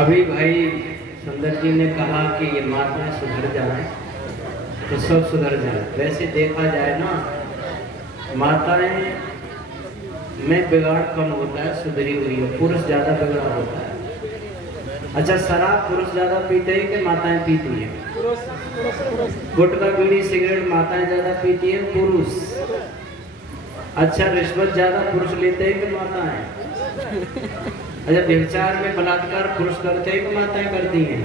अभी भाई सुंदर जी ने कहा कि ये माताएं सुधर जाए तो सब सुधर जाए। वैसे देखा जाए ना, माताएं में बिगाड़ कम होता है, सुधरी हुई है। पुरुष ज्यादा बिगड़ा होता है। अच्छा, शराब पुरुष ज्यादा पीते हैं कि माताएं पीती हैं? गुटखा बीड़ी सिगरेट माताएं ज्यादा पीती हैं, पुरुष। अच्छा, रिश्वत ज्यादा पुरुष लेते हैं कि माताएं? अच्छा, व्यभिचार में बलात्कार पुरुष करते हैं कि माताएं करती हैं?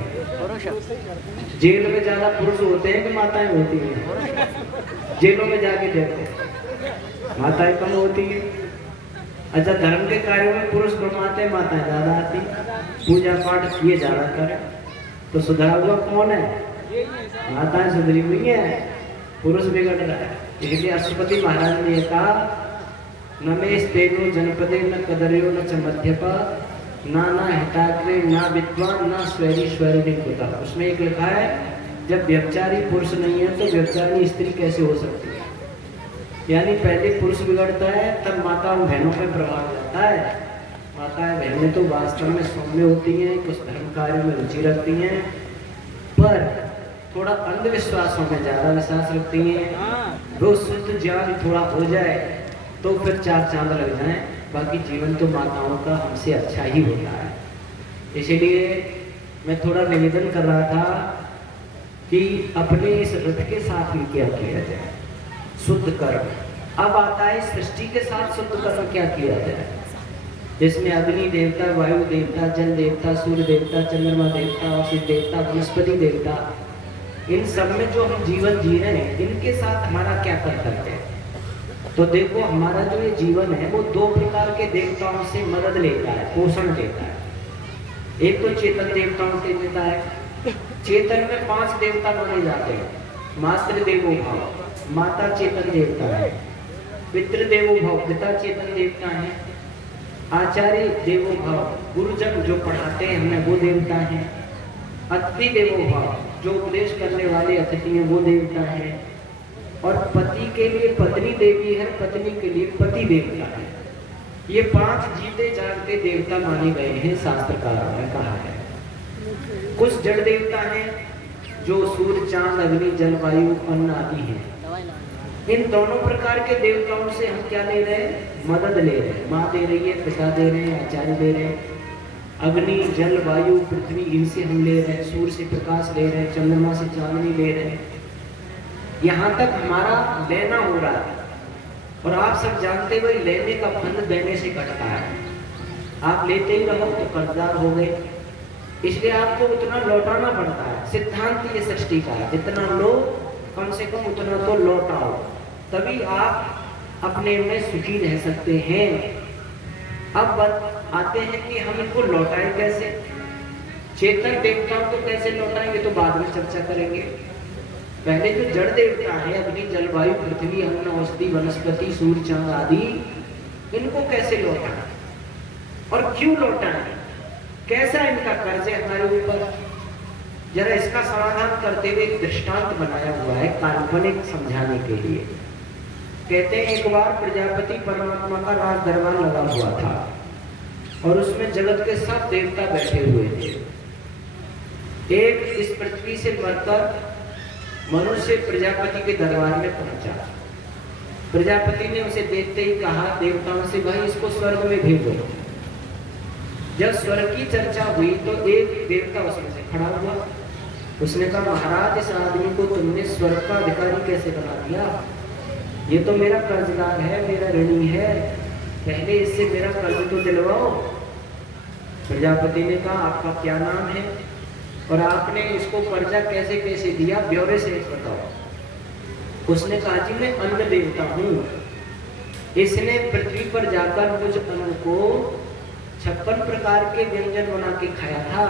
जेल में ज्यादा पुरुष होते हैं कि माताएं होती हैं? जेलों में जाके देखो, माताएं कम होती हैं। अच्छा, धर्म के कार्यों में पुरुष कमाते हैं, माताएं ज्यादा आती। पूजा पाठ ये ज्यादा करें तो सुधरा हुआ कौन है? माताएं सुधरी हुई है, पुरुष बिगड़ रहा है। इसलिए अश्वपति महाराज ने कहा, न मे स्तेनो जनपदे न कदर्यो न च मध्यपा नाना हिताग्रे ना विद्वान ना स्वैरी कुता। उसमें एक लिखा है, जब व्यभिचारी पुरुष नहीं है तो व्यभिचारी स्त्री कैसे हो सकती है? यानी पहले पुरुष बिगड़ता है, तब माताओं बहनों पर प्रभाव जाता है। माताएं बहनें तो वास्तव में सौम्य होती हैं, कुछ धर्म कार्यों में रुचि रखती हैं, पर थोड़ा अंधविश्वासों में ज्यादा विश्वास रखती हैं। वो शुद्ध ज्ञान थोड़ा हो जाए तो फिर चार चांद लग जाएं। बाकी जीवन तो माताओं का हमसे अच्छा ही होता है। इसीलिए मैं थोड़ा निवेदन कर रहा था कि अपने इस रथ के साथ भी क्या किया जाए, शुद्ध कर्म। अब आता है सृष्टि के साथ शुद्ध कर्म क्या किया जाए, जिसमें अग्नि देवता, वायु देवता, जल देवता, सूर्य देवता, चंद्रमा देवता, औषधि देवता, वनस्पति देवता, इन सब में जो हम जीवन जी रहे हैं, इनके साथ हमारा क्या कर्तव्य है। तो देखो, हमारा जो ये जीवन है वो दो प्रकार के देवताओं से मदद लेता है, पोषण लेता है। एक तो चेतन देवताओं से लेता है। चेतन में 5 देवता माने जाते हैं। मातृ देवो भव, माता चेतन देवता है। पितृदेवो भव, पिता चेतन देवता है। आचार्य देवो भव, गुरुजन जो पढ़ाते हैं हमें वो देवता है। अतिथि देवो भव, जो उपदेश करने वाले अतिथि हैं वो देवता है। और पति के लिए पत्नी देवी है, पत्नी के लिए पति देवता है। ये 5 जीते जागते देवता माने गए हैं, शास्त्रकारों ने कहा है। कुछ जड़ देवता हैं जो सूर्य, चांद, अग्नि, जल, वायु, अन्न आदि हैं। इन दोनों प्रकार के देवताओं से हम क्या ले रहे हैं? मदद ले रहे हैं। माँ दे रही है, पिता दे रहे हैं, आचार्य दे रहे हैं। अग्नि, जल, वायु, पृथ्वी, इनसे हम ले रहे हैं। सूर्य से प्रकाश ले रहे हैं, चंद्रमा से चांदनी ले रहे हैं। यहाँ तक हमारा लेना हो रहा है। और आप सब जानते हुए लेने का फंड देने से घटता है। आप लेते ही रहो तो कर्जदार हो गए। इसलिए आपको उतना लौटाना पड़ता है। सिद्धांत ये सृष्टि का है, जितना लो कम से कम उतना तो लौटाओ, तभी आप अपने में सुखी रह सकते हैं। अब आते हैं कि हम इनको लौटाएं कैसे। चेतन देवताओं को कैसे लौटाएंगे तो बाद में चर्चा करेंगे। पहले जो जड़ देवता है, अग्नि, जल, वायु, पृथ्वी, अन्न, औषधि, वनस्पति, सूर्य, चांद आदि, इनको कैसे लौटाएं और क्यों लौटाएं, कैसा इनका कर्ज है हमारे ऊपर, जरा इसका समाधान करते हुए एक दृष्टांत बनाया हुआ है काल्पनिक समझाने के लिए। कहते हैं, एक बार प्रजापति परमात्मा का राज दरबार लगा हुआ था और उसमें जगत के सब देवता बैठे हुए थे। एक इस पृथ्वी से मरकर मनुष्य प्रजापति के दरबार में पहुंचा। प्रजापति ने उसे देखते ही कहा देवताओं से, भाई इसको स्वर्ग में भेजो। जब स्वर्ग की चर्चा हुई तो एक देवता उसमें से खड़ा हुआ। उसने कहा, महाराज इस आदमी को तुमने स्वर्ग का अधिकारी कैसे बना दिया? ये तो मेरा कर्जदार है, मेरा ऋणी है, पहले इससे मेरा कर्ज तो दिलवाओ। प्रजापति ने कहा, आपका क्या नाम है और आपने इसको कर्जा कैसे कैसे दिया, ब्यौरे से बताओ। उसने कहा, जी मैं अन्न देवता हूँ। इसने पृथ्वी पर जाकर मुझ अन्न को 56 प्रकार के व्यंजन बना के खाया था।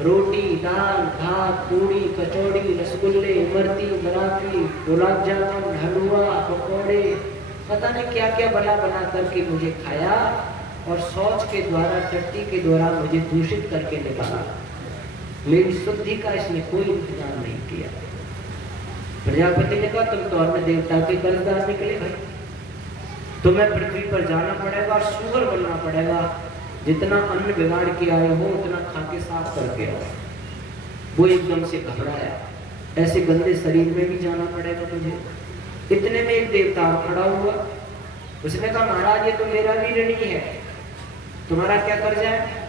रोटी, दाल, भात, पूड़ी, कचौड़ी, रसगुल्ले, इमरती, बर्फी, गुलाब जामुन, हलवा, पकौड़े, पता नहीं क्या क्या बना बना करके मुझे खाया और शौच के द्वारा, टट्टी के द्वारा मुझे दूषित करके निकाला। मेरी शुद्धि का इसने कोई इंतजाम नहीं किया। प्रजापति ने कहा, तुम तो अन्य देवता के कर्जदार निकले भाई, तुम्हें पृथ्वी पर जाना पड़ेगा, सुअर बनना पड़ेगा, जितना अन्न बिगाड़ के आए हो उतना खा के साफ करके आओ। वो एकदम से घबराया, ऐसे गंदे शरीर में भी जाना पड़ेगा मुझे। इतने में एक देवता खड़ा हुआ, उसने कहा महाराज ये तो मेरा भी ऋणी है, तुम्हारा क्या कर्जा है?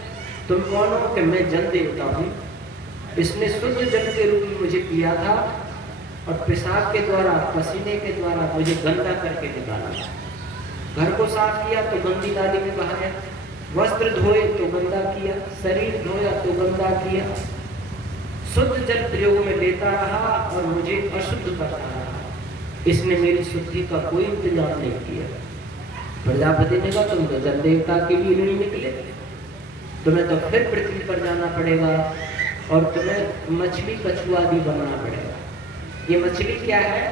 तुम कौन हो? कि मैं जल देवता हूँ, इसने शुद्ध जल के रूप में मुझे पिया था और पेशाब के द्वारा, पसीने के द्वारा मुझे गंदा करके निकाला। घर को साफ किया तो गंदी नाली में बहाया, वस्त्र धोए तो गंदा किया, शरीर धोया तो गंदा किया। शुद्ध जल प्रयोग में लेता रहा और मुझे अशुद्ध करता रहा। इसने मेरी शुद्धि का कोई इंतजाम नहीं किया। प्रजापति ने कहा तुम तो जल देवता के लिए ऋणी निकले, तुम्हें तो फिर पृथ्वी पर जाना पड़ेगा और तुम्हें मछली कछुआ भी बनना पड़ेगा। ये मछली क्या है?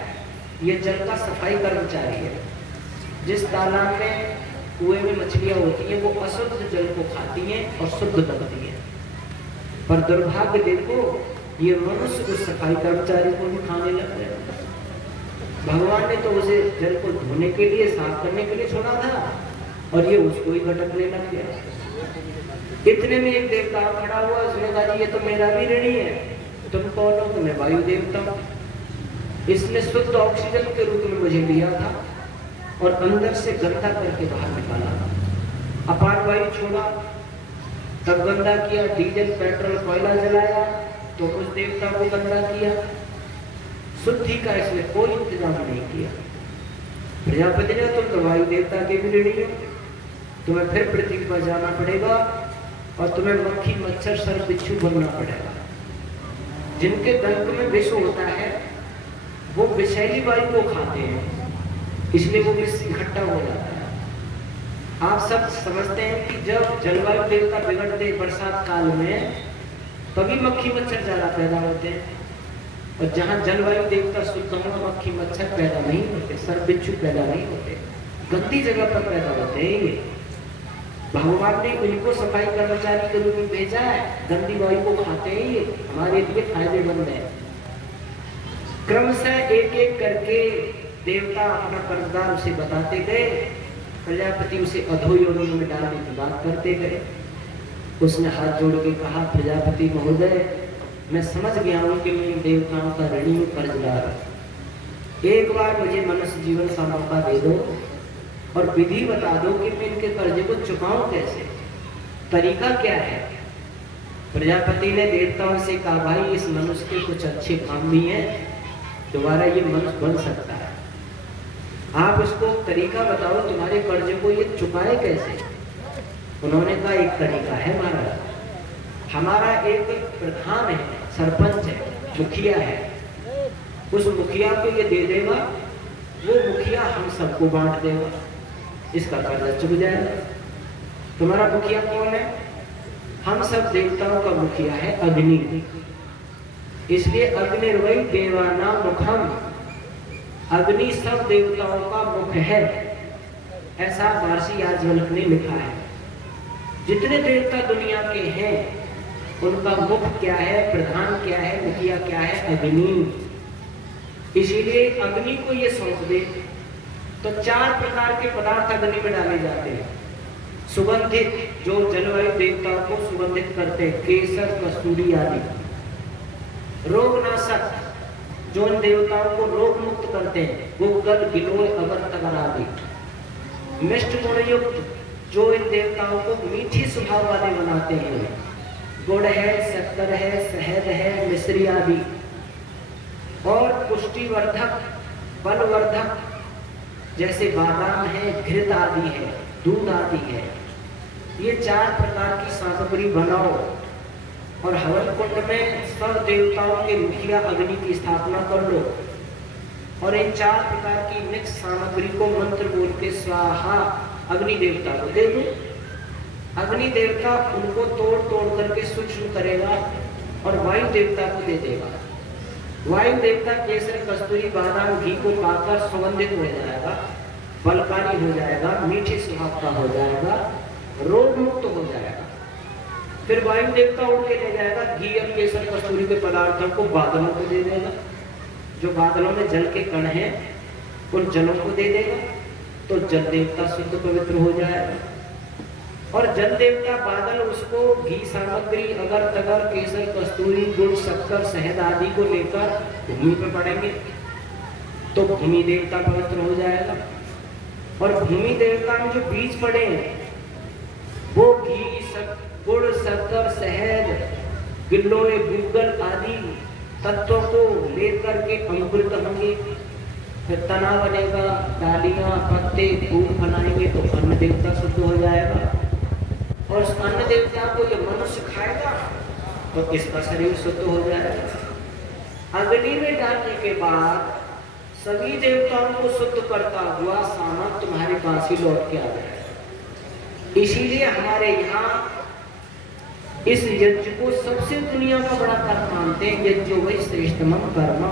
ये जल का सफाई कर्मचारी है। जिस तालाब में कुएं में मछलियां होती हैं वो अशुद्ध जल को खाती हैं और शुद्ध बनती हैं, पर दुर्भाग्य देखो ये मनुष्य उस सफाई कर्मचारी को भी खाने लग गए। भगवान ने तो उसे जल को धोने के लिए, साफ करने के लिए छोड़ा था और ये उसको ही भटकने लग गया। इतने में एक देवता खड़ा हुआ, उसने कहा ये तो मेरा भी ऋणी है, तुम कौन हो? तो मैं वायु देवता हूँ। इसने शुद्ध ऑक्सीजन के रूप में मुझे लिया था और अंदर से गंदा करके बाहर निकाला। अपान वायु छोड़ा तब गंदा किया, डीजल पेट्रोल कोयला जलाया तो उस देवता को गंदा किया। शुद्धि का इसने कोई इंतजाम नहीं किया। प्रजापति ने तुम तो वायु देवता के भी ऋणी हो, तुम्हें फिर पृथ्वी पर जाना पड़ेगा और तुम्हें मक्खी मच्छर सर्प बिच्छू बनना पड़ेगा। जिनके दंत में विष होता है वो विषैली वायु को खाते हैं, इसलिए वो विष इकट्ठा हो जाता है। आप सब समझते हैं कि जब जलवायु देवता बिगड़ते बरसात काल में तभी मक्खी मच्छर ज्यादा पैदा होते हैं, और जहाँ जलवायु देवता शुद्ध हो मक्खी मच्छर पैदा नहीं होते, सर्प बिच्छू पैदा नहीं होते, गंदी जगह पर पैदा होते हैं। ये भगवान ने इनको सफाई कर्मचारी के रूप में भेजा है, गंदी वायु को खाते हैं, ये हमारे लिए फायदेमंद है। क्रमशः एक एक करके देवता अपना कर्तव्य उसे बताते गए, प्रजापति उसे अधोयोनि में डालने की बात करते गए। उसने हाथ जोड़ के कहा प्रजापति महोदय मैं समझ गया हूँ कि मैं देवताओं का ऋणी कर्जदार। एक बार मुझे मनुष्य जीवन का मौका दे दो और विधि बता दो कि मैं इनके कर्जे को चुकाऊं कैसे, तरीका क्या है। प्रजापति ने देवताओं से कहा भाई इस मनुष्य के कुछ अच्छे काम भी हैं, दोबारा ये मनुष्य बन सकता है, आप इसको तरीका बताओ तुम्हारे कर्जे को ये चुकाए कैसे। उन्होंने कहा एक तरीका है महाराज, हमारा एक प्रधान है, सरपंच है, मुखिया है, उस मुखिया को ये दे देगा, वो मुखिया हम सबको बांट देगा, इसका कर्जा चुक जाएगा। तुम्हारा मुखिया कौन है? हम सब देवताओं का मुखिया है अग्नि, इसलिए अग्निर्वै देवानां मुखम, अग्नि सब देवताओं का मुख है, ऐसा महर्षि याज्ञवल्क्य ने लिखा है। जितने देवता दुनिया के हैं उनका मुख क्या है, प्रधान क्या है, मुखिया क्या है? अग्नि। इसीलिए अग्नि को ये सौंप दे तो 4 प्रकार के पदार्थ अग्नि में डाले जाते हैं। सुगंधित जो जलवायु देवताओं को सुगंधित करते हैं, केसर कस्तूरी आदि। रोगनाशक जो इन देवताओं को रोग मुक्त करते हैं, गुग्गल गिलोय अगर तगर आदि। मिष्ट गुणयुक्त जो इन देवताओं को मीठी स्वभाव वाले बनाते हैं, गुड़ है, शक्कर है, शहद है, मिश्री आदि। और पुष्टिवर्धक बलवर्धक जैसे बादाम है, घृत आदि है, दूध आदि है। ये 4 प्रकार की सामग्री बनाओ और हवन कुंड में सब देवताओं के मुखिया अग्नि की स्थापना कर लो और इन 4 प्रकार की मिक्स सामग्री को मंत्र बोल के स्वाहा अग्नि देवता को दे दो। अग्नि देवता उनको तोड़ तोड़ करके सूक्ष्म करेगा और वायु देवता को दे देगा। वायु देवता केसर कस्तूरी बादाम घी को पाकर सुगंधित हो जाएगा, बलकारी हो जाएगा, मीठी स्वभाव का हो जाएगा, रोग मुक्त हो जाएगा। फिर वायु देवता उड़ के ले जाएगा घी और केसर कस्तूरी के पदार्थों को बादलों को दे देगा, जो बादलों में जल के कण हैं उन जलों को दे देगा, तो जल देवता शुद्ध पवित्र हो जाएगा। और जल देवता बादल उसको घी सामग्री अगर तगर केसर कस्तूरी गुड़ शक्कर शहद आदि को लेकर भूमि पे पड़ेंगे तो भूमि देवता पवित्र हो जाएगा। और भूमि देवता में जो बीज पड़े वो घी गुड़ शक्कर शहद गिल्लोय गूगल आदि तत्वों को लेकर के अंकुरित होंगे। फिर तना बनेगा, डालियां पत्ते फूल बनाएंगे तो अन्न देवता शुद्ध हो जाएगा। और उस अन्न देवता को ये मनुष्य खाएगा तो इसका शरीर शुद्ध हो जाएगा। अग्नि में डालने के बाद सभी देवताओं को शुद्ध करता हुआ सामक तुम्हारे पास ही लौट के आ जाएगा। इसीलिए हमारे यहाँ इस यज्ञ को सबसे दुनिया का बड़ा कर्म मानते हैं। यज्ञ वही श्रेष्ठतम कर्म,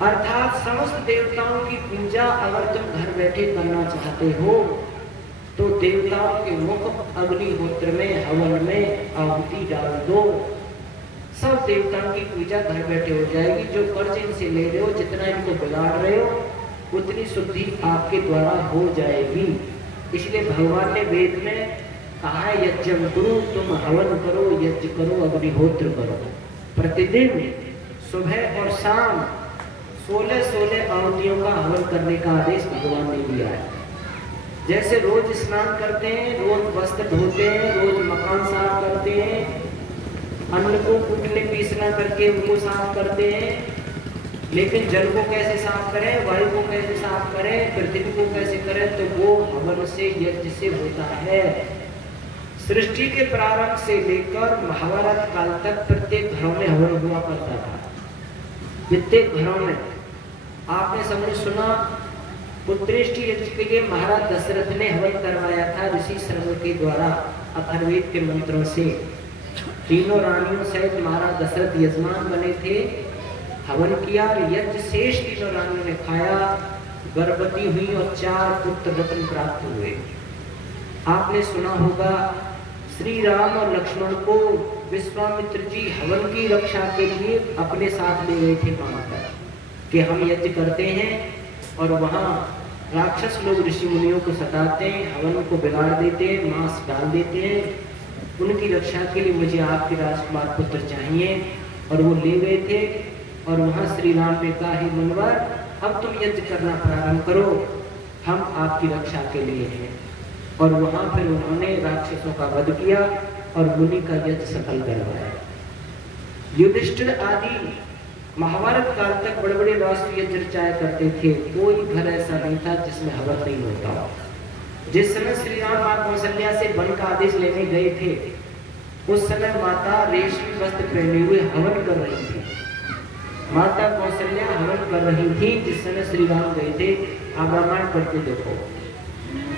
अर्थात समस्त देवताओं की पूजा अगर तुम घर बैठे करना चाहते हो तो देवताओं के मुख अग्निहोत्र में हवन में आहुति डाल दो। सब देवताओं की पूजा घर बैठे हो जाएगी। जो कर्ज इनसे ले रहे हो, जितना इनको बिगाड़ रहे हो, उतनी शुद्धि आपके द्वारा हो जाएगी। इसलिए भगवान ने वेद में कहा है यज्ञम करो, तुम हवन करो, यज्ञ करो, अग्निहोत्र करो। प्रतिदिन सुबह और शाम 16 आहुतियों का हवन करने का आदेश भगवान ने दिया है। जैसे रोज स्नान करते हैं, रोज वस्त्र धोते हैं, रोज मकान साफ करते हैं, अन्न को कूटने पीसना करके उनको साफ करते हैं, लेकिन जल को कैसे साफ करें, वायु को कैसे साफ करें, पृथ्वी को कैसे करें, तो वो हवन से यज्ञ से होता है। सृष्टि के प्रारंभ से लेकर महाभारत काल तक प्रत्येक घरों में हवन हुआ करता था। प्रत्येक घरों में आपने सबने सुना पुत्रेष्टि यज्ञ के लिए महाराज दशरथ ने हवन करवाया था ऋषि श्रवण के द्वारा अथर्ववेद के मंत्रों से। तीनों रानियों सहित महाराज दशरथ यजमान बने थे, हवन किया, यज्ञ शेष तीनों रानियों ने खाया, गर्भवती हुई और 4 पुत्र रत्न प्राप्त हुए। आपने सुना होगा श्री राम और लक्ष्मण को विश्वामित्र जी हवन की रक्षा के लिए अपने साथ ले गए थे मानकर कि हम यज्ञ करते हैं और वहाँ राक्षस लोग ऋषि मुनियों को सताते हैं, हवन को बिगाड़ देते हैं, मांस डाल देते हैं। उनकी रक्षा के लिए मुझे आपके राजकुमार पुत्र चाहिए। और वो ले गए थे और वहाँ श्री राम ने कहा हे मुनिवर, अब तुम यज्ञ करना प्रारंभ करो, हम आपकी रक्षा के लिए हैं। और वहाँ फिर उन्होंने राक्षसों का वध किया और मुनि का यज्ञ सफल करवाया। युधिष्ठिर आदि महाभारत काल तक बड़े बड़े राष्ट्रीय यज्ञ रचाया करते थे। कोई घर ऐसा नहीं था जिसमें हवन नहीं होता। जिस समय श्री राम मां कौशल्या से वन का आदेश लेने गए थे, उस समय माता रेशमी वस्त्र पहने हुए हवन कर रही थी। माता कौशल्या हवन कर रही थी जिस समय श्री राम गए थे। आप रामायण पढ़ के देखो,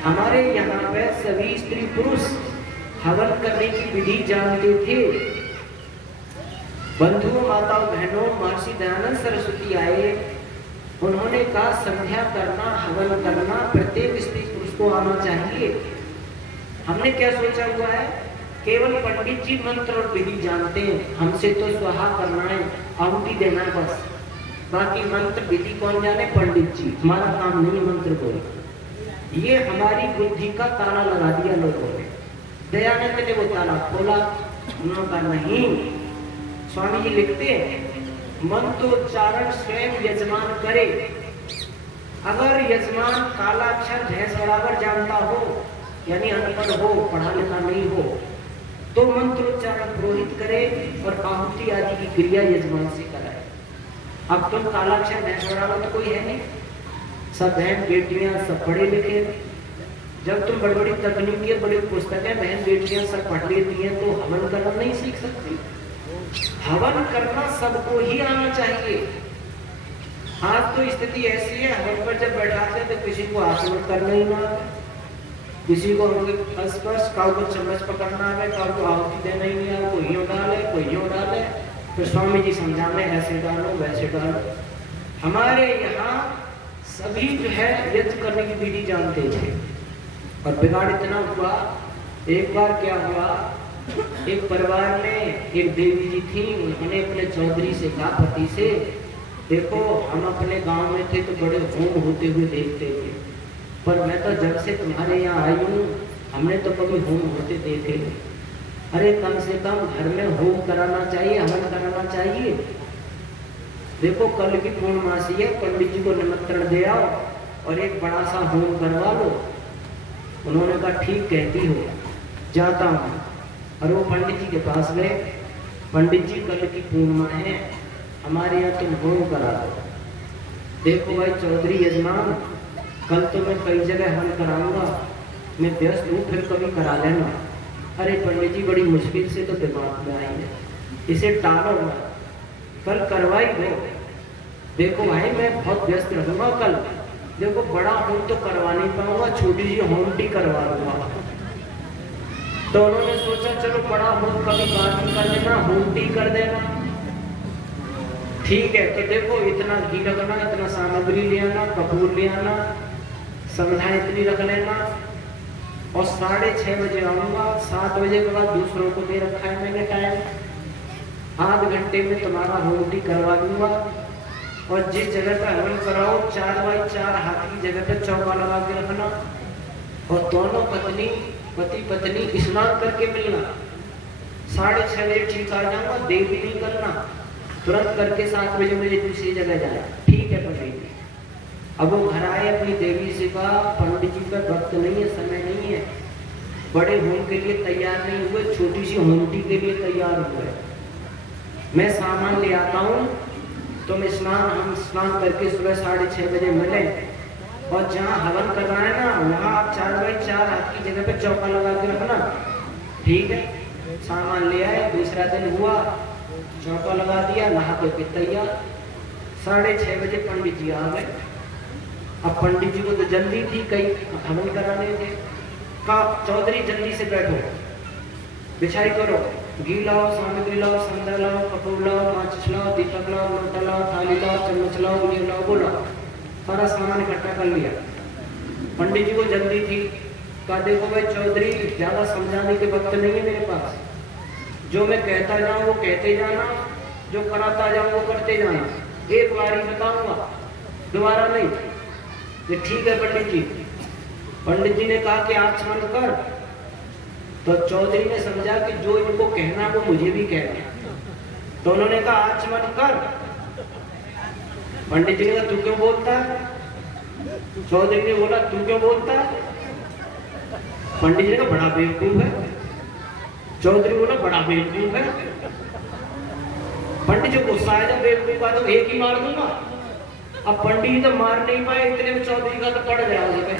हमारे यहाँ पे सभी स्त्री पुरुष हवन करने की विधि जानते थे। बंधुओं माताओं बहनों, महर्षि दयानंद सरस्वती आए, उन्होंने कहा संध्या करना, हवन करना प्रत्येक स्त्री पुरुष को आना चाहिए। हमने क्या सोचा हुआ है, केवल पंडित जी मंत्र और विधि जानते हैं, हमसे तो स्वाहा करना है, आहुति देना है बस, बाकी मंत्र विधि कौन जाने, पंडित जी, हमारा काम नहीं मंत्र बोल। ये हमारी बुद्धि का ताला लगा दिया लोगों ने। दयानंद ने वो ताला खोला, उन्होंने कहा नहीं। स्वामी जी लिखते हैं मंत्रोच्चारण स्वयं यजमान करे। अगर यजमान कालाक्षर भैंस बराबर जानता हो, यानी अनपढ़ हो, पढ़ा लिखा नहीं हो, तो मंत्रोच्चारण पुरोहित करे और आहुति आदि की क्रिया यजमान से कराए। अब तुम कालाक्षर भैंस बराबर तो कोई है नहीं, सब बहन बेटियां सब पढ़े लिखे। जब तुम बड़ी बड़ी तकनीकी बड़ी पुस्तकें बहन बेटियां सब पढ़ लेती हैं तो हवन करना नहीं सीख सकती। हवन करना सबको ही आना चाहिए। आज तो स्थिति ऐसी है, हवन पर जब बैठाते हैं तो किसी को आसन करना ही ना आवे, किसी को स्पर्श, काउ को चम्मच पकड़ना आवे, काउ को आहुति देना ही नहीं आवे, कोई यूं डाले कोई यूं डाले। तो स्वामी जी समझाने ऐसे डालो वैसे डालो। हमारे यहाँ सभी जो है यज्ञ करने की विधि जानते थे और बिगाड़ इतना हुआ। एक बार क्या हुआ, एक परिवार में एक देवी जी थी, उन्होंने अपने चौधरी से कहा, पति से, देखो हम अपने गांव में थे तो बड़े होम होते हुए देखते थे, पर मैं तो जब से तुम्हारे यहाँ आई हूँ हमने तो कभी होम होते देखे। अरे कम से कम घर में होम कराना चाहिए, हवन कराना चाहिए। देखो कल की पूर्णमासी है, पंडित जी को निमंत्रण दे आओ और एक बड़ा सा होम करवा लो। उन्होंने कहा ठीक कहती हो, जाता हूँ। और वो पंडित जी के पास गए। पंडित जी कल की पूर्णिमा है, हमारे यहाँ तुम होम करा दो। देखो भाई चौधरी यजमान, कल तो मैं कई जगह हवन कराऊंगा, मैं व्यस्त हूँ, फिर कभी करा लेना। अरे पंडित जी बड़ी मुश्किल से तो दिमाग में आई है, इसे टालो मत, कल करवाई दो। देखो भाई मैं बहुत व्यस्त रहूंगा कल, देखो बड़ा होम तो करवा नहीं पाऊंगा, छोटी सी होम टी करवा दूंगा। तो उन्होंने सोचा चलो बड़ा होम कभी बात नहीं कर लेना, होम टी कर देना। ठीक है, तो देखो इतना घी रखना, इतना सामग्री ले आना, कपूर ले आना, संध्या इतनी रख लेना, और 6:30 बजे आऊंगा। 7 बजे के बाद दूसरों को दे रखा है मैंने टाइम, आध घंटे में तुम्हारा होम टी करवा दूंगा। और जिस जगह पर हवन कराओ 4x4 हाथ की जगह पर चौका लगा के रखना, और दोनों पति पत्नी स्नान करके मिलना। 6:30 बजे ठीक आ जाऊंगा, देर भी नहीं करना, तुरंत करके 7 बजे मुझे दूसरी जगह जाना। ठीक है पंडित जी। अब वो घर आए, अपनी देवी से कहा पंडित जी का वक्त नहीं है, समय नहीं है, बड़े होम के लिए तैयार नहीं हुए, छोटी सी होमटी के लिए तैयार हुए। मैं सामान ले आता हूँ, तुम हम स्नान करके सुबह 6:30 बजे मिले, और जहाँ हवन करना है ना वहाँ आप 4x4 हाथ की जगह पे चौका लगा के रखना। ठीक है, सामान ले आए, दूसरा दिन हुआ, चौका लगा दिया, नहा के तैयार। 6:30 बजे पंडित जी आ गए। अब पंडित जी को तो जल्दी थी, कई हवन कराने थे। कहा चौधरी जल्दी से बैठो, बिछाई करो, घी लाओ, सामग्री लाओ, संदा लाओ, कपूर लाओ, माचिस लाओ, दीपक लाओ, लोटा लाओ, थाली लाओ, चम्मच लाओ, ये लाओ, वो लाओ। सारा सामान इकट्ठा कर लिया। पंडित जी को जल्दी थी। कहा देखो भाई चौधरी, ज्यादा समझाने के वक्त नहीं है मेरे पास, जो मैं कहता जाऊँ वो कहते जाना, जो कराता जाऊँ वो करते जाना, एक बार ही बताऊंगा, दोबारा नहीं। ये ठीक है पंडित जी। पंडित जी ने कहा कि आचमन कर। तो चौधरी ने समझा कि जो इनको कहना वो मुझे भी कहना, तो उन्होंने कहा आचमन कर। पंडित जी ने कहा तू क्यों बोलता है? चौधरी ने बोला तू क्यों बोलता है? पंडित जी ने कहा बड़ा बेवकूफ है। चौधरी बोला बड़ा बेवकूफ है। पंडित जी गुस्सा आया, जब बेवकूफ का तो एक ही मार दूंगा। अब पंडित तो मार नहीं पाए, इतने में चौधरी का तो पड़ गया उसमें।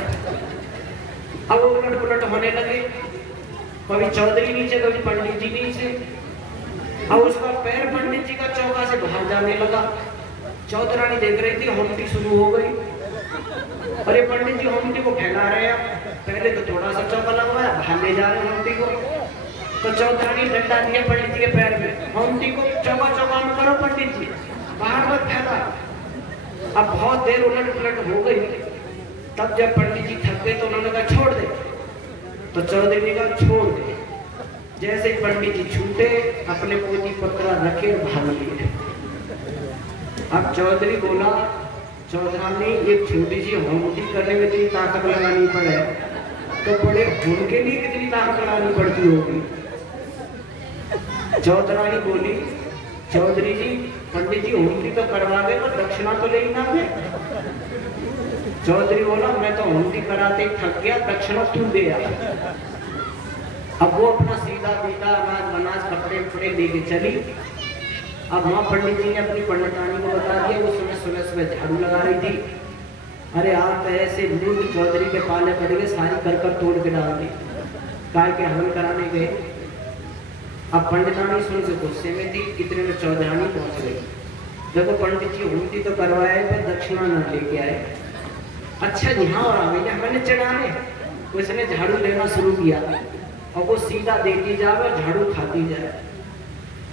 अब वो उलट पुलट होने लगे, कभी चौधरी नीचे, कभी पंडित जी नीचे। अब उसका पैर पंडित जी का चौका से बाहर जाने लगा। चौधरानी देख रही थी, होमटी शुरू हो गई। और ये पंडित जी होमटी को फैला रहे हैं, पहले तो थोड़ा सा चौका लगवाया, बाहर ले जा रहे होमटी को। तो चौधरानी डंडा दिया पंडित जी के पैर में, होमटी को चौका चौका में करो पंडित जी, बाहर मत फैला। अब बहुत देर उलट पुलट हो गई। तब जब पंडित जी थक गए तो उन्होंने कहा छोड़ दे। तो चौधरी ने कहा छोड़ दे। जैसे ही पंडित जी छूटे, अपने पोती पकड़ा रखे और भाग लिए। अब चौधरी बोला चौधरानी एक छोटी सी होमटी करने में इतनी ताकत लगानी पड़े तो बड़े होम के लिए कितनी ताकत लगानी पड़ती होगी। चौधरानी बोली चौधरी जी पंडित जी होमटी तो करवा दे पर दक्षिणा तो ले ना दे। चौधरी बोला मैं तो होमटी कराते थक गया, दक्षिणा तू दे आ। अब वो अपना सीधा बीता अनाज कपड़े उपड़े लेके चली। अब वहाँ पंडित जी ने अपनी पंडितानी को बता दिया, वो सुबह सुबह झाड़ू लगा रही थी। अरे आप ऐसे मूर्ख चौधरी के पाले पड़ गए, सारी कर तोड़ के डाल दी, काय के हवन कराने गए। अब पंडितानी सुन के गुस्से में थी, इतने में चौधरानी पहुंच गई। देखो पंडित जी होमटी तो करवाए पर दक्षिणा न लेके आए। अच्छा जी हाँ, और आ गई मैंने चढ़ाने। उसने झाड़ू लेना शुरू किया और वो सीधा देती जाए और झाड़ू खाती जाए।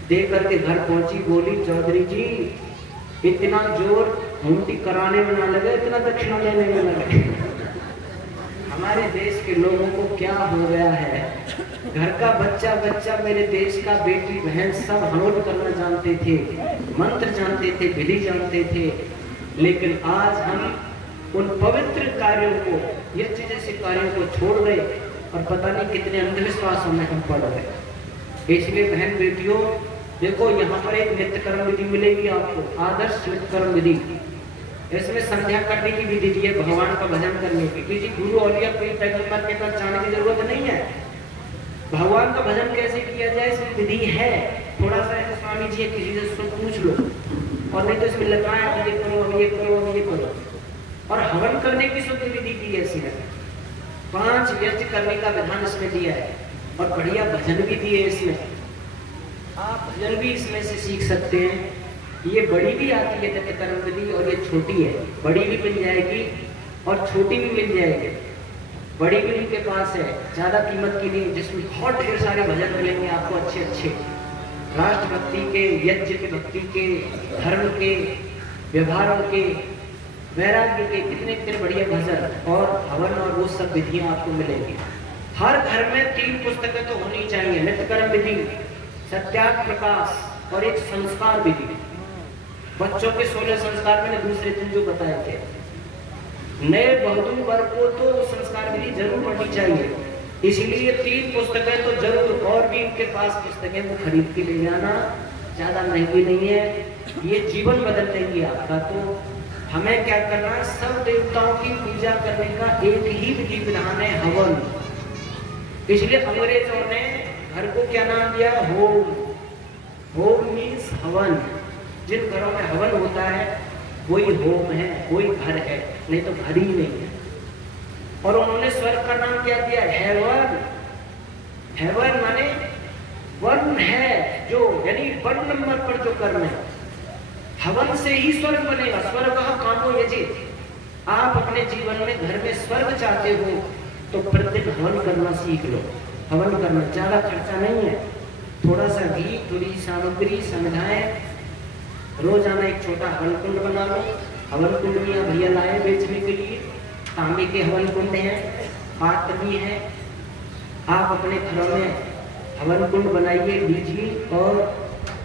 देख करके घर पहुंची, बोली चौधरी जी इतना जोर होमटी कराने में ना लगे, इतना दक्षिणा लेने में लगे। हमारे देश के लोगों को क्या हो गया है, घर का बच्चा बच्चा मेरे देश का बेटी बहन सब हनोट करना जानते थे, मंत्र जानते थे, विधि जानते थे, लेकिन आज हम उन पवित्र कार्यों को, यज्ञ जैसे कार्यों को छोड़ गए और पता नहीं कितने अंधविश्वासों में हम पड़ गए। इसलिए बहन बेटियों देखो, यहाँ पर एक नित्य कर्म विधि मिलेगी आपको, आदर्श नित्य कर्म विधि। इसमें संध्या करने की विधि दी है, भगवान का भजन करने की। किसी गुरु औलिया कोई पैगंबर के पास जाने की जरूरत नहीं है। भगवान का भजन कैसे किया जाए इसमें विधि है। थोड़ा सा ऐसा स्वामी जी किसी से पूछ लो, और नहीं तो इसमें लगाए अब ये करो, अब ये करो, अब ये करो। और हवन करने की शुद्ध विधि दी है इसमें, 5 यज्ञ करने का विधान इसमें दिया है, और बढ़िया भजन भी दिए इसमें। आप भजन भी इसमें से सीख सकते हैं। ये बड़ी भी आती है नित्य कर्म विधि, और ये छोटी है। बड़ी भी मिल जाएगी और छोटी भी मिल जाएगी। बड़ी भी उनके पास है, ज्यादा कीमत की नहीं, जिसमें बहुत ढेर सारे भजन मिलेंगे आपको अच्छे अच्छे, राष्ट्रभक्ति के, यज्ञ के, भक्ति के, धर्म के, व्यवहारों के, वैराग्य के, कितने कितने बढ़िया भजन और हवन और वो सब विधियां आपको मिलेंगी। हर घर में 3 पुस्तकें तो होनी चाहिए, नित्य कर्म विधि, सत्याग्रह प्रकाश और एक संस्कार विधि। बच्चों के 16 संस्कार मैंने दूसरे दिन जो बताए थे। नए बहदूर वर्ग को तो संस्कार विधि जरूर पढ़नी चाहिए, इसीलिए 3 पुस्तकें तो जरूर, और भी इनके पास पुस्तकें वो खरीद के ले जाना, ज्यादा महंगी नहीं है, ये जीवन बदल देंगी आपका। तो हमें क्या करना है, सब देवताओं की पूजा करने का एक ही विधि विधान है, हवन। इसलिए अंग्रेजों ने घर को क्या नाम दिया, होम। होम मीन्स हवन। जिन घरों में हवन होता है वही होम है, वही घर है, नहीं तो घर ही नहीं है। और उन्होंने स्वर्ग का नाम क्या दिया, हेवन। हेवन माने वर्ण है जो, यानी 1 नंबर पर जो कर्म है, हवन से ही स्वर्ग बनेगा। स्वर्ग कामो यजित। आप अपने जीवन में घर में स्वर्ग चाहते हो तो प्रतिदिन हवन करना सीख लो। हवन करना ज्यादा खर्चा नहीं है, थोड़ा सा घी, थोड़ी सामग्री, संविधाएं, रोजाना एक छोटा हवन कुंड बना लो। हवन कुंड भैया लाए बेचने के लिए, तांबे के हवन कुंड हैं, पात्र भी हैं। आप अपने घरों में हवन कुंड बनाइए, लीजिए, और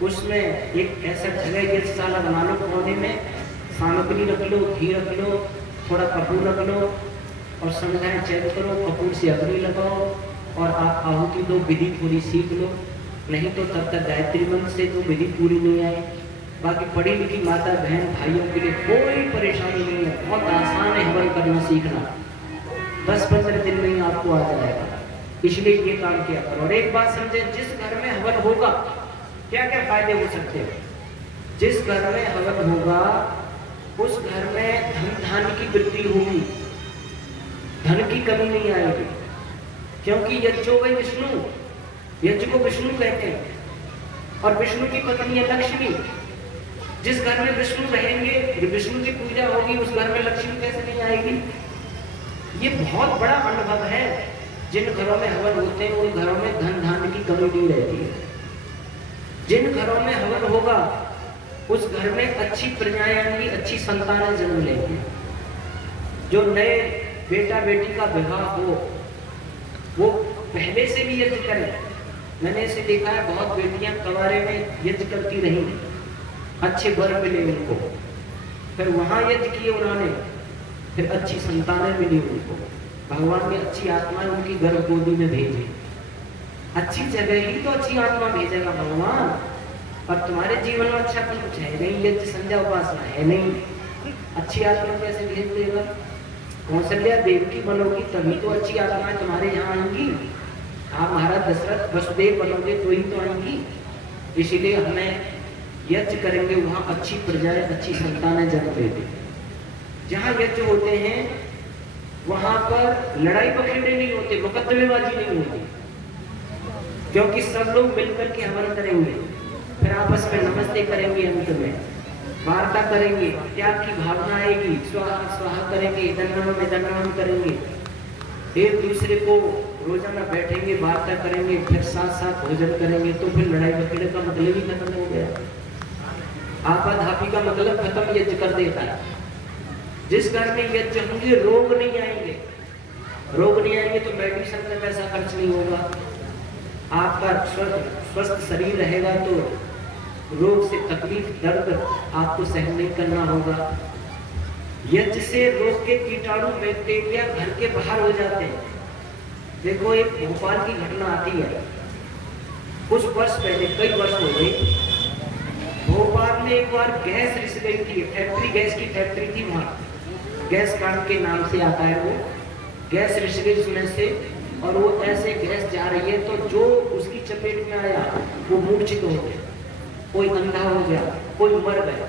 उसमें एक ऐसा जगह यज्ञशाला बना लो, कोने में सामग्री रख लो, घी रख लो, थोड़ा कपूर रख लो, और संध्याएं चेक करो, कपूर से अग्नि लगाओ, और आप आहुति दो, विधि पूरी सीख लो। नहीं तो तब तक गायत्री मंत्र से तो विधि पूरी नहीं आई। बाकी पढ़ी लिखी माता बहन भाइयों के लिए कोई परेशानी नहीं है, बहुत आसान है हवन करना सीखना, 10-15 दिन में ही आपको आ जाएगा। इसलिए ये काम किया करो। और एक बात समझे, जिस घर में हवन होगा क्या क्या फायदे हो सकते हैं। जिस घर में हवन होगा उस घर में धन धान्य की वृद्धि होगी, धन की कमी नहीं आएगी, क्योंकि यज्ञो वै विष्णु, यज्ञ को विष्णु कहते हैं, और विष्णु की पत्नी है लक्ष्मी। जिस घर में विष्णु रहेंगे, विष्णु की पूजा होगी, उस घर में लक्ष्मी कैसे नहीं आएगी। ये बहुत बड़ा अनुभव है। जिन घरों में हवन होते हैं उन घरों में धन धान्य की कमी नहीं रहती है। जिन घरों में हवन होगा उस घर में अच्छी प्रजाएं आएंगी, अच्छी संतानें जन्म लेंगी। जो नए बेटा बेटी का विवाह हो वो पहले से भी यज्ञ करें। मैंने इसे देखा है, बहुत बेटियां कवारे में यज्ञ करती रही, अच्छे वर मिले उनको, फिर वहां यज्ञ किए उन्होंने, फिर अच्छी संतानें मिली उनको। भगवान ने अच्छी आत्माएं उनकी गर्भ गोदी में भेजी। अच्छी जगह ही तो अच्छी आत्मा भेजेगा भगवान। और तुम्हारे जीवन में अच्छा कुछ है नहीं, यज्ञ संध्या उपासना है नहीं, अच्छी आत्मा कैसे भेज देगा। कौशल्या देवकी बनोगी तभी तो अच्छी आत्माएं तुम्हारे यहाँ आएंगी। आप महाराज दशरथ वसुदेव बनोगे तो ही तो आएंगी। इसीलिए हमें यज्ञ करेंगे, वहां अच्छी प्रजाएं, अच्छी संतानें जन्म देंगे। जहाँ यज्ञ होते हैं वहां पर लड़ाई पखेड़े नहीं होते, मुकदमेबाजी नहीं होती, क्योंकि सब लोग मिलकर के हवन करेंगे, फिर आपस में नमस्ते करेंगे, अंत में वार्ता करेंगे, त्याग की भावना आएगी, स्वाहा स्वाहा करेंगे, दंडवम करेंगे, एक दूसरे को रोजाना बैठेंगे, वार्ता करेंगे, फिर साथ साथ भोजन करेंगे। तो फिर लड़ाई झगड़े का मतलब ही खत्म हो गया। आपाधापी का मतलब खत्म यज्ञ कर देता है। जिस घर में यज्ञ होंगे रोग नहीं आएंगे, रोग नहीं आएंगे तो मेडिसिन में पैसा खर्च नहीं होगा। आपका स्वस्थ शरीर रहेगा तो रोग से तकलीफ दर्द आपको सहन नहीं करना होगा। यज्ञ से रोग के कीटाणु बैक्टीरिया घर के बाहर हो जाते हैं। देखो एक भोपाल की घटना आती है, कुछ वर्ष पहले, कई वर्ष हो गए, भोपाल में एक बार गैस रिस गई थी। फैक्ट्री, गैस की फैक्ट्री थी वहाँ, गैस कांड के नाम से आता है वो। गैस रिस गई उसमें से, और वो ऐसे गैस जा रही है, तो जो उसकी चपेट में आया वो मूर्छित हो गया, कोई अंधा हो गया, कोई मर गया।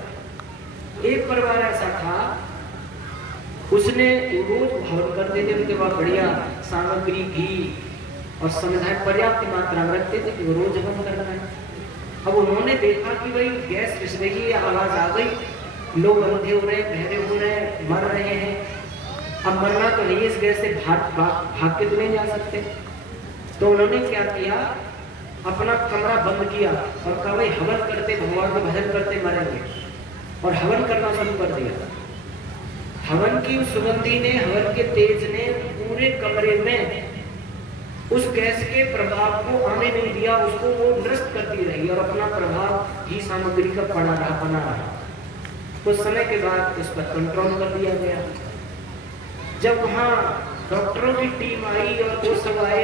एक परिवार ऐसा था, उसने रोज हवन करते थे, उनके पास बढ़िया सामग्री, घी और संविधान पर्याप्त मात्रा में रखते थे कि वो रोज हवन करना है। अब उन्होंने देखा कि भाई गैस रिस गई है, आवाज आ गई, लोग अंधे हो रहे हैं, बहरे हो रहे हैं, मर रहे हैं। अब मरना तो नहीं, इस गैस से भाग के तो नहीं जा सकते। तो उन्होंने क्या किया, अपना कमरा बंद किया और कहा भाई हवन करते, भगवान का भजन करते मरेंगे, और हवन करना शुरू कर दिया। हवन की सुगंधी ने, हवन के तेज ने पूरे कमरे में उस गैस के प्रभाव को आने नहीं दिया, उसको वो नष्ट करती रही और अपना प्रभाव घी सामग्री का बना रहा। कुछ समय के बाद उस पर कंट्रोल कर दिया गया। जब वहाँ डॉक्टरों की टीम आई और वो सब आए,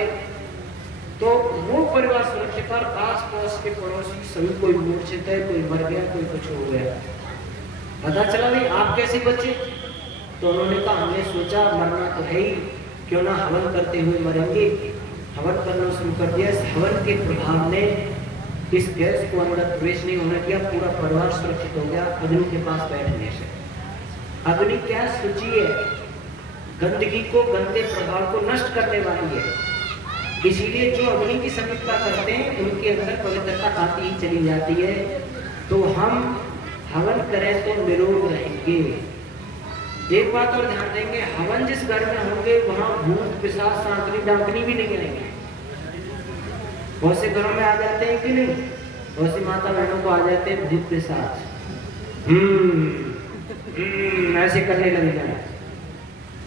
तो वो परिवार सुरक्षित और आस पास के पड़ोसी सभी, कोई मूर्छित है, कोई मर गया, कोई कुछ हो गया। पता चला नहीं आप कैसे बचे? तो उन्होंने कहा हमने सोचा मरना तो है ही, क्यों ना हवन करते हुए मरेंगे। हवन करना शुरू कर दिया। इस हवन के प्रभाव ने इस गैस को अंदर प्रवेश नहीं होने दिया, पूरा परिवार सुरक्षित हो गया अग्नि के पास बैठने से। अग्नि क्या सूची है, गंदगी को, गंदे प्रभाव को नष्ट करने वाली है। इसीलिए जो अग्नि की समीपता करते हैं उनके अंदर पवित्रता आती ही चली जाती है। तो हम हवन करें तो निरोग रहेंगे। एक बात और ध्यान देंगे, हवन जिस घर में होंगे वहां भूत पिशाच सांकनी डाकनी भी नहीं आएंगे। बहुत से घरों में आ जाते हैं कि नहीं, बहुत सी माता बहनों को आ जाते हैं भूत पिशाच, ऐसे करने लग जाए।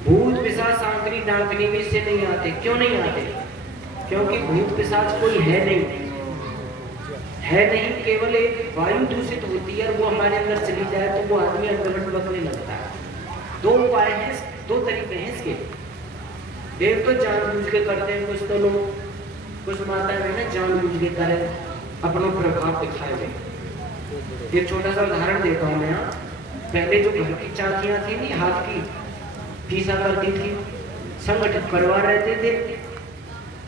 भूत पिशाच सांकनी डाकनी भी इससे नहीं आते। क्यों नहीं आते? क्योंकि भूत पिशाच कोई है नहीं, केवल एक वायु दूषित होती है, वो हमारे अंदर चली जाए तो वो आदमी अंदर बकने लगता है। दो उपाय हैं, दो तरीके हैं इसके। एक तो जानबूझ के करते हैं कुछ तो लोग, कुछ माता बहन जानबूझ के करें, अपना प्रभाव दिखाए। एक छोटा सा उदाहरण देता हूँ मैं यहाँ। पहले जो घर की चाचियां थी नहीं, हाथ की पीसा करती थी, संगठित करवा रहते थे।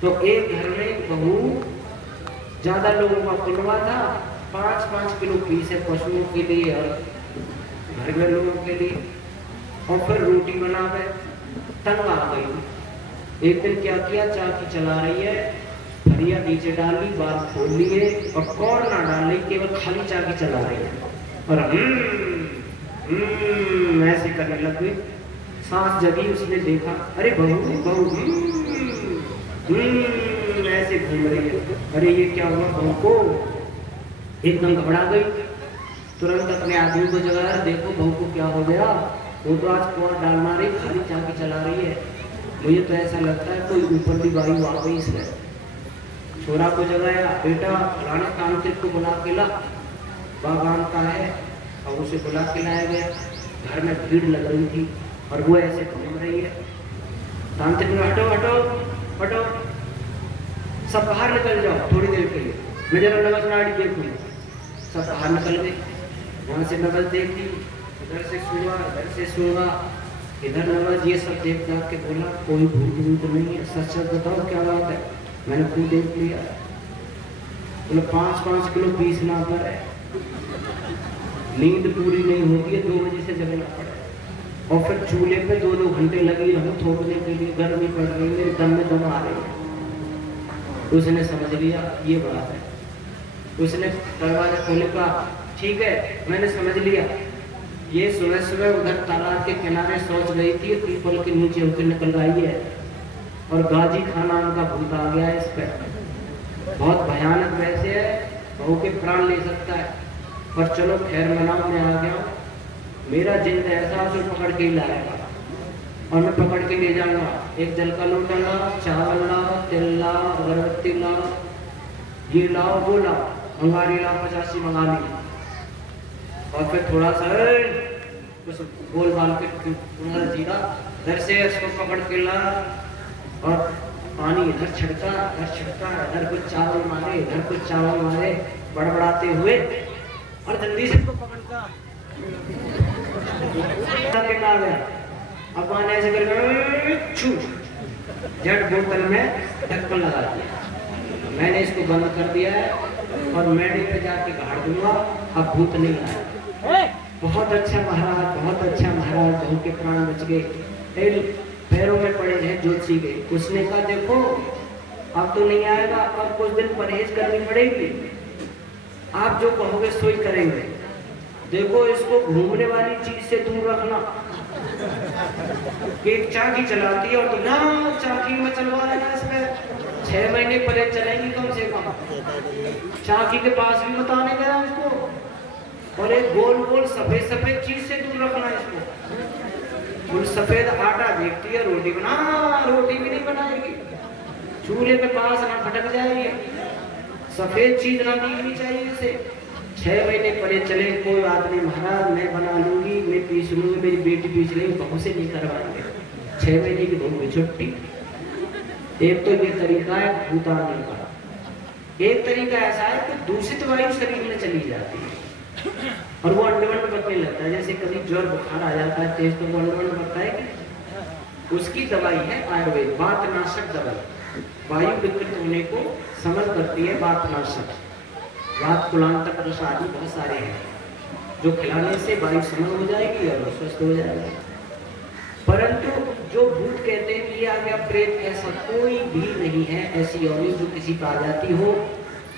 तो एक घर में बहू ज्यादा लोगों का कुलवा था, 5-5 किलो पीस है पशुओं के लिए और घर में लोगों के लिए, और फिर रोटी बना गए। तंग आ गई। एक दिन क्या किया, चाकी चला रही है, फरिया नीचे डाली, बात खोल लिए और कौन ना डाल रही, केवल खाली चाकी चला रही है और ऐसे करने लग गई। सांस जगी, उसने देखा, अरे बहू ऐसे घूम रही है। अरे ये क्या हुआ? बहू को एकदम घबरा गई, तुरंत अपने आदमी को जगाया, देखो बहू को क्या हो गया? वो तो आज कुआं डालना रही, खाली चाकी चला रही है। मुझे तो ऐसा लगता है कोई ऊपर की वायु आ गई इसमें। छोरा को जगाया, बेटा फलाने तांत्रिक को बुला के ला, बागान का है, और उसे बुला के लाया गया। घर में भीड़ लग रही थी और वो ऐसे घूम रही है। तांत्रिक ने हटो हटो हटो, सब बाहर निकल जाओ थोड़ी देर के लिए, मैं जरा नवज नाड़ी देखूंगी। सब बाहर निकल गए, वहां से नवज देखी, इधर से सुना, इधर से सुना, इधर नवज, ये सब देख के बोला कोई भूत भूत नहीं है, सच सच बताओ क्या बात है? मैंने खुद देख लिया। बोले 5-5 किलो पीसना पर है, नींद पूरी नहीं होती है, 2 बजे से जगना पड़ा, और फिर चूल्हे पे 2-2 घंटे लगी रहूं थोपने के लिए, गर्मी पड़ रही है, दम में दम आ रही है। उसने समझ लिया ये बात है। उसने दरवाजा खोले, का ठीक है मैंने समझ लिया। ये सुबह सुबह उधर तालाब के किनारे सोच गई थी, पीपल के नीचे होकर निकल आई है और गाजी खान नाम का भूत आ गया है इस पर। बहुत भयानक वैसे है, बहू के प्राण ले सकता है, पर चलो खैर मनाओ, मैं आ गया, मेरा जिंद ऐसा उसे पकड़ के ही लाएगा और मैं पकड़ के ले जाऊंगा। एक जल का लोटा लाओ, चावल लाओ, तेल लाओ, अगरबत्ती लाओ, ये लाओ वो लाओ, अंगारी लाओ, 85 मंगा ली, और फिर थोड़ा सा कुछ बोल बाल के जीरा घर से इसको पकड़ के ला और पानी इधर छिड़का इधर कुछ चावल मारे इधर कुछ चावल मारे, बड़बड़ाते हुए और जल्दी से इसको पकड़ता आ गया। अब पानी ऐसे करके छू झट बोतल में ढक्कन लगा दिया। मैंने इसको बंद कर दिया है और मेढे पे जाके गाड़ दूंगा, अब भूत नहीं आया। बहुत अच्छा महाराज, बहू के प्राण बच गए। पैरों में पड़े हैं ज्योतिषी के। उसने कहा देखो अब तो नहीं आएगा, अब कुछ दिन परहेज करनी पड़ेगी, आप जो कहोगे सोई करेंगे। देखो इसको घूमने वाली चीज से दूर रखना। एक चाकी चलाती है और तुम ना चाकी में चलवा लेना, इसमें 6 महीने परहेज चलेंगी कम से कम। चाकी के पास भी मत आने देना इसको। और एक गोल गोल सफेद चीज से दूर रखना इसको। वो सफेद आटा देखती है, रोटी भी नहीं बनाएगी। चूल्हे पे पास ना फटक जाएगी। सफेद चीज ना दिखनी चाहिए इसे। 6 महीने पड़े चले, कोई बात नहीं महाराज, मैं बना लूंगी, मैं पीस लूंगी, मेरी बेटी पीस लेगी, बहू से नहीं करवाएंगे। 6 महीने की बहू की छुट्टी। एक तो ये तरीका है भूत आने का। एक तरीका ऐसा है कि दूषित वायु शरीर में चली जाती है और वो अंडवंड बकने लगता है। जैसे कभी ज्वर बुखार आ जाता है तेज, तो वो अंडवंड बकता है कि उसकी दवाई है आयुर्वेद, वातनाशक दवाई। वायु विकृत होने को समझ करती है वातनाशक। वात कुलांतक रस आदि बहुत सारे हैं जो खिलाने से वायु समन हो जाएगी और स्वस्थ हो जाएगी। परंतु जो भूत कहते हैं ये आ गया प्रेत, ऐसा कोई भी नहीं है ऐसी योनि जो किसी पर आ जाती हो।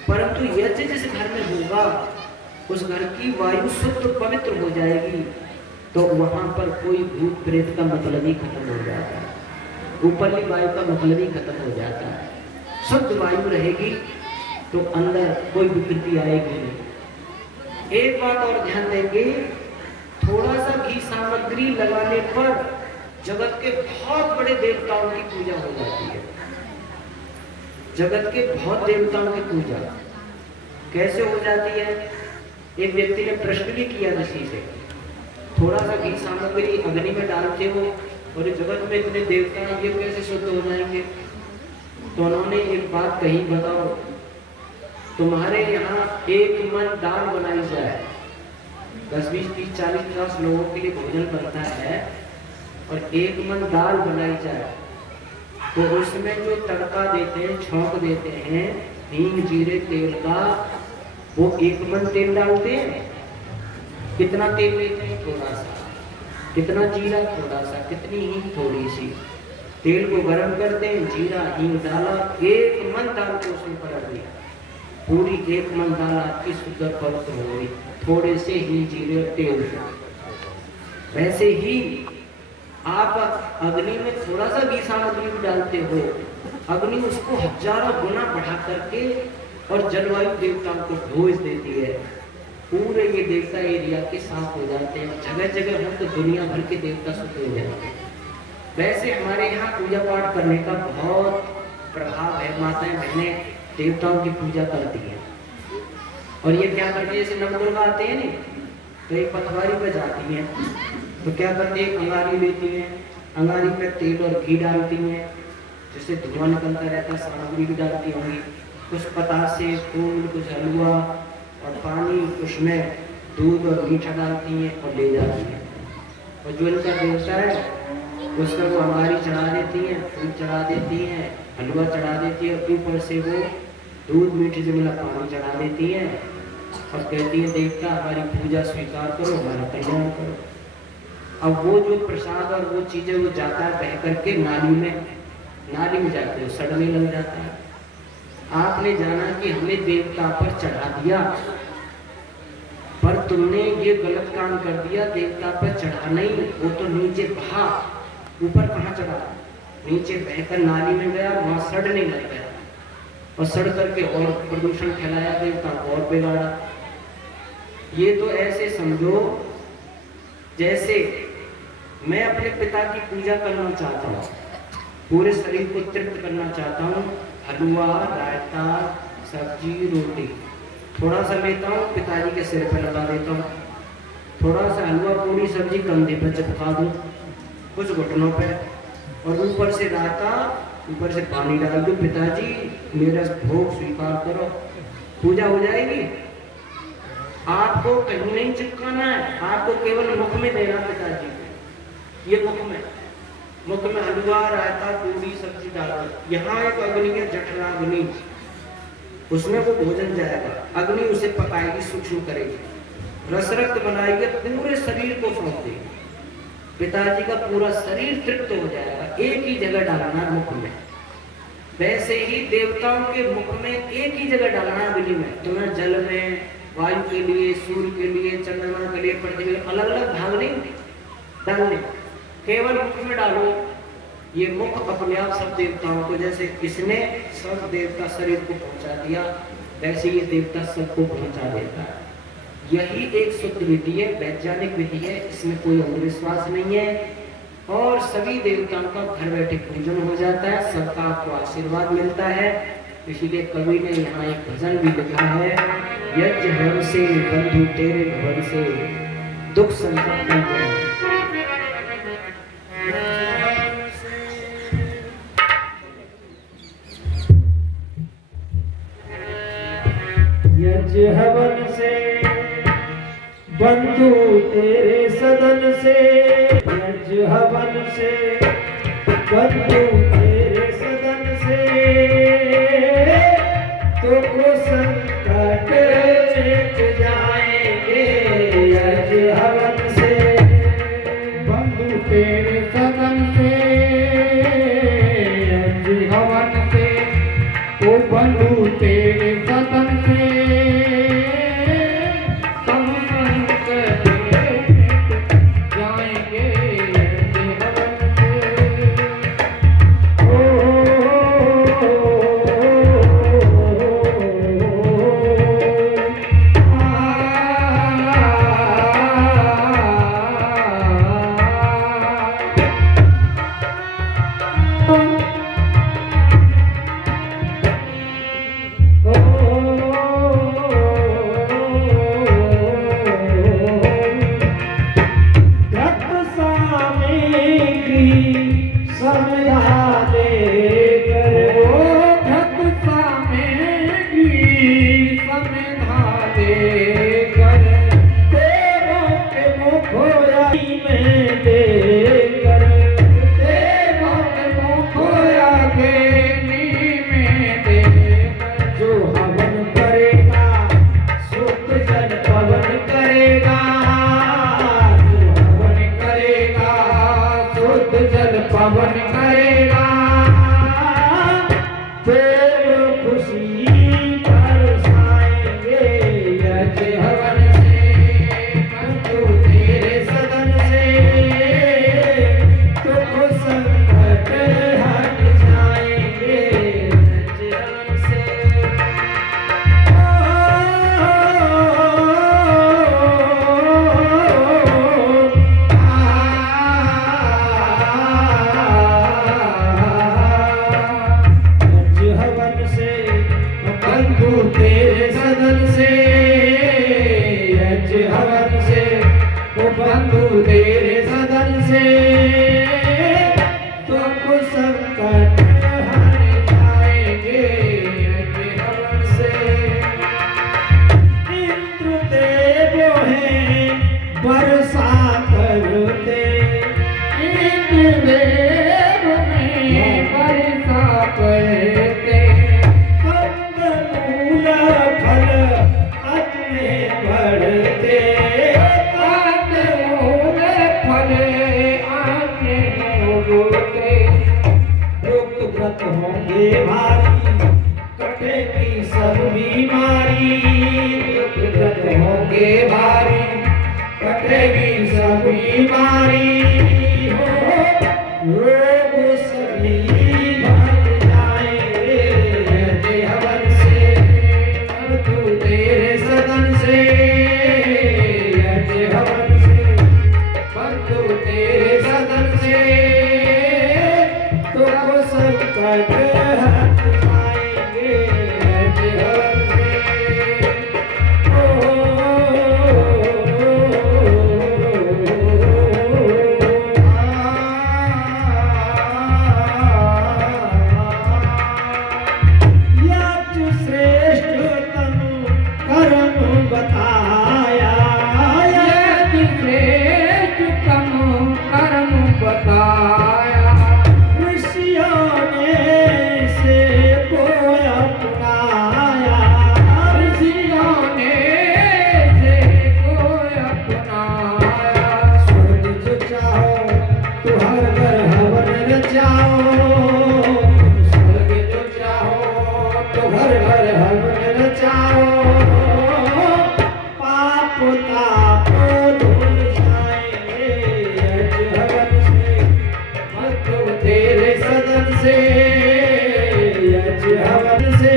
परंतु यज्ञ जिस घर में होगा उस घर की वायु शुद्ध पवित्र हो जाएगी, तो वहां पर कोई भूत प्रेत का मतलब ही खत्म हो जाता है। ऊपरली वायु का मतलब ही खत्म हो जाता है। शुद्ध वायु रहेगी तो अंदर कोई विकृति आएगी नहीं। एक बात और ध्यान देंगे, थोड़ा सा घी सामग्री लगाने पर जगत के बहुत बड़े देवताओं की पूजा हो जाती है। जगत के बहुत देवताओं की पूजा कैसे हो जाती है? एक व्यक्ति ने प्रश्न भी किया ऋषि से, थोड़ा सा घी सामग्री अग्नि में डालते हो और जगत में इतने देवता हैं, ये कैसे शुद्ध हो जाएंगे? तो उन्होंने एक बात कही, बताओ तुम्हारे यहाँ एक मन दाल बनाई जाए, 10, 20, 30, 40, 50 लोगों के लिए भोजन बनता है और एक मन दाल बनाई जाए तो उसमें जो तड़का देते हैं, छौंक देते हैं हींग जीरे तेल का, वो एक मन तेल डालते हैं। कितना तेल लेते हैं? थोड़ा सा। कितना जीरा? थोड़ा सा। कितनी हींग? थोड़ी सी। तेल को गर्म करते हैं, जीरा हींग डाला, एक मन दाल को उसमें पलट दिया, पूरी एक मन दाल आपकी शुद्ध पवित्र हो गई, थोड़े से ही जीरे तेल। वैसे ही आप अग्नि में थोड़ा सा घी सामग्री भी डालते हो, अग्नि उसको हजारों गुना बढ़ा करके और जलवायु देवताओं को ढोस देती है। पूरे ये देवता एरिया के साफ हो जाते हैं। जगह जगह हम तो दुनिया भर के देवता शुद्ध हो जाते हैं। वैसे हमारे यहाँ पूजा पाठ करने का बहुत प्रभाव है। माताएं बहनें देवताओं की पूजा करती हैं और ये क्या करती है, जैसे नवदुर्गा आते हैं नहीं, तो एक पथवारी पे जाती हैं, तो क्या करती है, अंगारी लेती हैं, अंगारी पे तेल और घी डालती हैं, जिससे धुआं निकलता रहता है, सामग्री भी डालती होंगी, कुछ पतासे, फूल, कुछ हलवा और पानी, उसमें दूध और मीठा डालती हैं और ले जाती हैं। और जो इनका देवता है उसका वो अंगारी चढ़ा देती हैं, फूल चढ़ा देती हैं, हलवा चढ़ा देती है, ऊपर से वो दूध मीठे से मिला पानी चढ़ा देती हैं और कहती है देवता हमारी पूजा स्वीकार करो, हमारा कल्याण करो। अब वो जो प्रसाद और वो चीजें वो जाता है बह करके नाली में जाते हो, सड़ने लग जाता है। आपने जाना कि हमने देवता पर चढ़ा दिया, पर तुमने ये गलत काम कर दिया, देवता पर चढ़ा नहीं, वो तो नीचे बहा, ऊपर कहाँ चढ़ा, नीचे बहकर नाली में गया, वहां सड़ने लग गया और सड़ करके और प्रदूषण फैलाया, देवता को और बिगाड़ा। ये तो ऐसे समझो जैसे मैं अपने पिता की पूजा करना चाहता हूँ, पूरे शरीर को तृप्त करना चाहता हूँ, हलवा, रायता, सब्जी, रोटी थोड़ा सा लेता हूँ, पिताजी के सिर पर लगा देता हूँ, थोड़ा सा हलवा, पूरी सब्जी कंधे पर चिपका दूँ, कुछ घुटनों पर, और ऊपर से रायता ऊपर से पानी डाल दो, पिताजी मेरा भोग स्वीकार करो, पूजा हो जाएगी। आपको कहीं नहीं चिपकाना है, आपको केवल मुख में देना पिताजी को। ये मुख में हलवा, रायता, पूरी, सब्जी डालो। यहाँ एक अग्नि है, जठराग्नि, उसमें वो भोजन जाएगा। अग्नि उसे पकाएगी, सूक्ष्म करेगी, रस रक्त बनाएगी, पूरे शरीर को सौंप देगी। पिताजी का पूरा शरीर तृप्त हो जाएगा। एक ही जगह डालना मुख में। वैसे ही देवताओं के मुख में एक ही जगह डालना अग्नि में। तुम्हें जल में, वायु के लिए, सूर्य के लिए, चंद्रमा के लिए, पृथ्वी के लिए अलग अलग भाग नहीं डालने, केवल मुख में डालो। ये मुख अपने आप सब देवताओं को, जैसे इसने सब देवता शरीर को पहुंचा दिया, वैसे ये देवता सबको पहुंचा देता है। यही एक शुद्ध विधि है, वैज्ञानिक विधि है, इसमें कोई अंधविश्वास नहीं है। और सभी देवताओं का घर बैठे पूजन हो जाता है, सबका आपको आशीर्वाद मिलता है। इसीलिए कवि ने यहाँ एक भजन भी लिखा है, यज्ञ हवन से बंधु तेरे भवन से दुख संकट न हो। यज्ञ हवन से बंधु तेरे सदन से, यज्ञ हवन से बंधु तेरे सदन से, तुमको संकट मिट जाएंगे। यज्ञ हवन से बंधु तेरे सदन से, यज्ञ हवन से ओ बंधु तेरे सदन से, पवन करेगा फिर खुशी बरसाएंगे। यज्ञ हवन से बंधु तेरे सदन से, तुम संकट हट जाएंगे। यज्ञ हवन से बंधु तेरे सदन से, तुमको संकट हट जाएंगे। यज्ञ हवन से इंद्र देव हैं वर्षा करते, इंद्र देव हैं वर्षा करते, कंदमूल फल अपने बढ़ते, व्रत होंगे भारी कटेगी सब बीमारी, व्रत होंगे भारी कटेगी सब बीमारी, रोग सभी भाग जाएंगे। यज्ञ हवन से बंधु तेरे सदन से, यज्ञ हवन से बंधु तेरे सदन से, तुमको संकट हट जाएंगे। यज्ञ हवन से बताया, ऋषियों ने इसे को अपनाया, ऋषियों ने इसे को अपनाया। स्वर्ग जो चाहो तो हर घर हवन रचाओ, स्वर्ग जो चाहो तो घर घर हवन रचाओ, पाप ताप धुल जाएंगे अज हवन से, मत तेरे सदन से, अज हवन से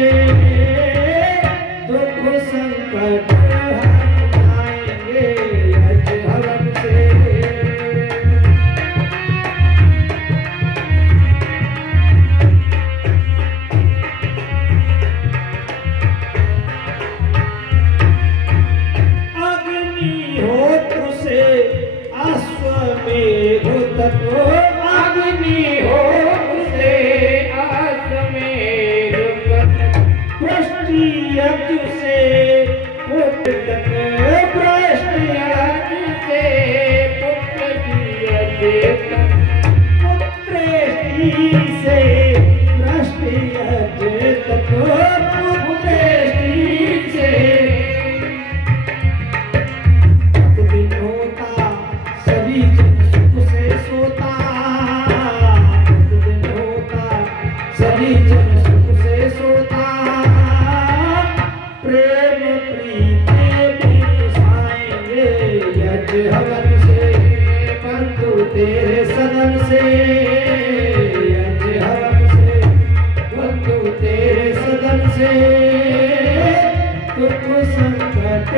दुख संकट हट जाएंगे अज हवन से। अग्निहोत्र से अश्वमेध तक, अग्निहोत्र से अश्वमेध तक, पृष्ठि यज्ञ से पुत्र तक, पृष्ठि यज्ञ से पुत्र की यज्ञ तक, पुत्रेष्टि से पृष्ठि यज्ञ तक, पुत्रेष्टि से प्रतिदिन होता सभी जन सुख से सोता, प्रतिदिन होता सभी जन सुख से सोता, प्रेम प्रीति बीत साएंगे यज हवन से, परंतु तेरे सदन से, यज हवन से, परंतु तेरे सदन से दुख संकट